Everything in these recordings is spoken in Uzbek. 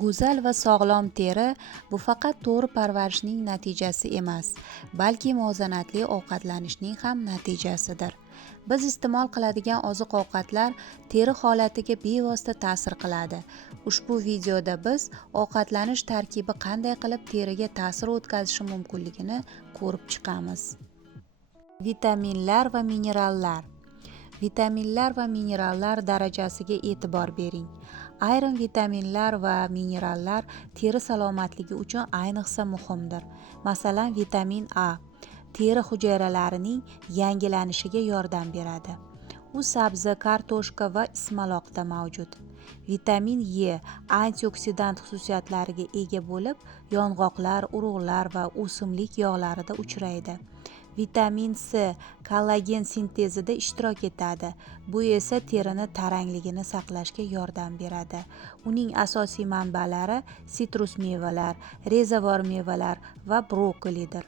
Go'zal va sog'lom teri bu faqat to'g'ri parvarishning natijasi emas, balki muvozanatli ovqatlanishning ham natijasidir. Biz iste'mol qiladigan oziq-ovqatlar teri holatiga bevosita ta'sir qiladi. Ushbu videoda biz ovqatlanish tarkibi qanday qilib teriga ta'sir o'tkazishi mumkinligini ko'rib chiqamiz. Vitaminlar va minerallar. Vitaminlar va minerallar darajasiga e'tibor bering. Ayrim vitaminlar va minerallar teri salomatligi uchun ayniqsa muhimdir. Masalan, vitamin A teri hujayralarining yangilanishiga yordam beradi. U sabzi, kartoshka va ismaloqda mavjud. Vitamin E antioksidant xususiyatlariga ega bo'lib, yong'oqlar, urug'lar va o'simlik yog'larida uchraydi. Vitamin C kollagen sintezida ishtirok etadi. Bu esa terini tarangligini saqlashga yordam beradi. Uning asosiy manbalari sitrus mevalar, rezavor mevalar va brokkolidir.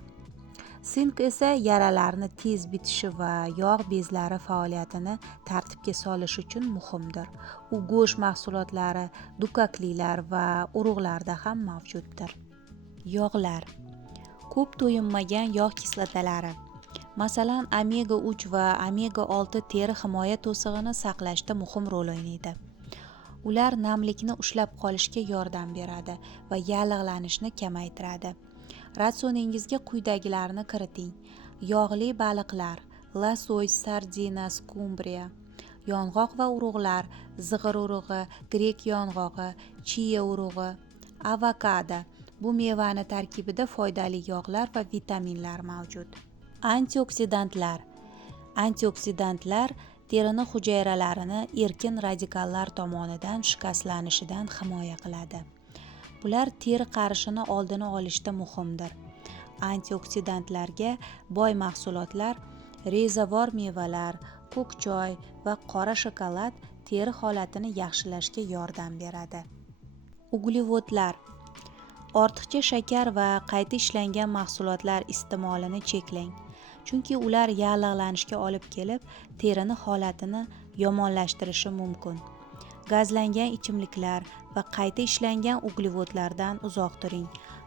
Sink esa yaralarni tez bitishi va yog' bezlari faoliyatini tartibga solish uchun muhimdir. U go'sht mahsulotlari, dukkaklilar va urug'larda ham mavjuddir. Yog'lar. Ko'p to'yinmagan yog' kislotalari. Masalan, omega 3 va omega 6 teri himoya to'sig'ini saqlashda muhim rol o'ynaydi. Ular namlikni ushlab qolishga yordam beradi va yallig'lanishni kamaytiradi. Ratsioningizga quyidagilarni kiriting: yog'li baliqlar, lasoy, sardina, skumbriya, yong'oq va urug'lar, zig'ir urug'i, grek yong'og'i, chia urug'i, avokado. Bu mevani tarkibida foydali yog'lar va vitaminlar mavjud. Antioksidantlar. Antioksidantlar terini hujayralarini erkin radikallar tomonidan shikastlanishidan himoya qiladi. Bular teri qarishini oldini olishda muhimdir. Antioksidantlarga boy mahsulotlar, rezavor mevalar, ko'k choy va qora shokolad teri holatini yaxshilashga yordam beradi. Uglevodlar. Ortiqcha shakar va qayta ishlangan mahsulotlar iste'molini cheklang, chunki ular yallig'lanishga olib kelib, terini holatini yomonlashtirishi mumkin. Gazlangan ichimliklar va qayta ishlangan uglevodlardan uzoq turing.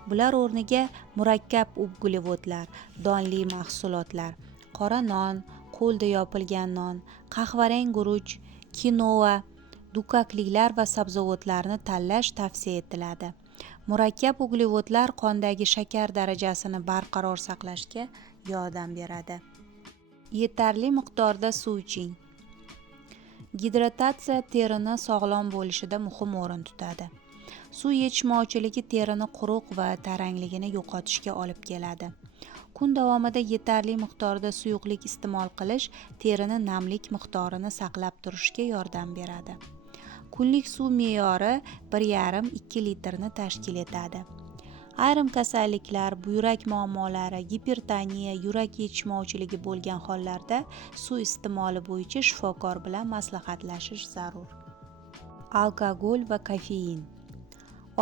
Bular o'rniga murakkab uglevodlar, donli mahsulotlar, qora non, qo'lda yopilgan non, qahvarang guruch, kinoa, dukkakliklar va sabzavotlarni tanlash tavsiya etiladi. Murakkab uglevodlar qondagi shakar darajasini barqaror saqlashga yordam beradi. Yetarli miqdorda suv iching. Gidratatsiya terini sog'lom bo'lishida muhim o'rin tutadi. Suv yetishmovchiligi terini quruq va tarangligini yo'qotishga olib keladi. Kun davomida yetarli miqdorda suyuqlik iste'mol qilish terini namlik miqdorini saqlab turishga yordam beradi. Kunlik suv me'yori 1,5-2 litrni tashkil etadi. Ayrim kasalliklar, buyrak muammolari, gipertoniya, yurak yetishmovchiligi bo'lgan hollarda suv iste'moli bo'yicha shifokor bilan maslahatlashish zarur. Alkogol va kofein.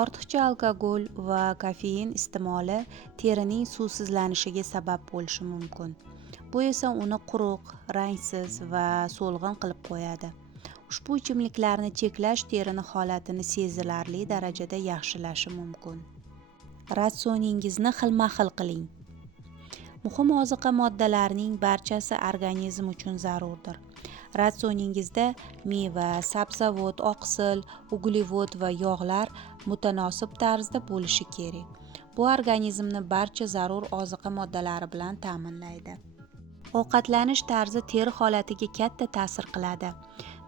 Ortiqcha alkogol va kofein iste'moli terining suvsizlanishiga sabab bo'lishi mumkin. Bu esa uni quruq, rangsiz va so'lg'in qilib qo'yadi. Ushbu ichimliklarni cheklash terini holatini sezilarli darajada yaxshilashi mumkin. Ratsioningizni xilma-xil qiling. Muhim oziqa moddalarining barchasi organizm uchun zarurdir. Ratsioningizda meva, sabzavot, oqsil, uglevod va yog'lar mutanosib tarzda bo'lishi kerak. Bu organizmni barcha zarur oziqa moddalari bilan ta'minlaydi. Ovqatlanish tarzi teri holatiga katta ta'sir qiladi.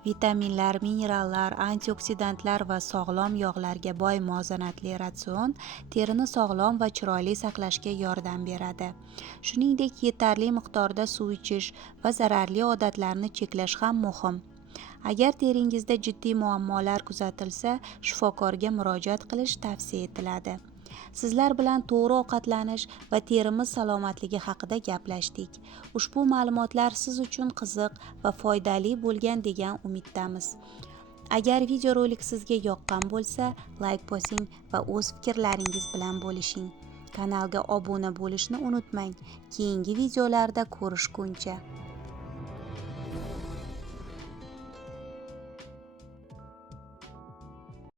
Vitaminlar, minerallar, antioksidantlar va sog'lom yog'larga boy muvozanatli ratsion terini sog'lom va chiroyli saqlashga yordam beradi. Shuningdek, yetarli miqdorda suv ichish va zararli odatlarni cheklash ham muhim. Agar teringizda jiddiy muammolar kuzatilsa, shifokorga murojaat qilish tavsiya etiladi. Sizlar bilan to'g'ri ovqatlanish va terimiz salomatligi haqida gaplashdik. Ushbu ma'lumotlar siz uchun qiziq va foydali bo'lgan degan umiddamiz. Agar videorolik sizga yoqqan bo'lsa, layk bosing va o'z fikrlaringiz bilan bo'lishing. Kanalga obuna bo'lishni unutmang. Keyingi videolarda ko'rishguncha.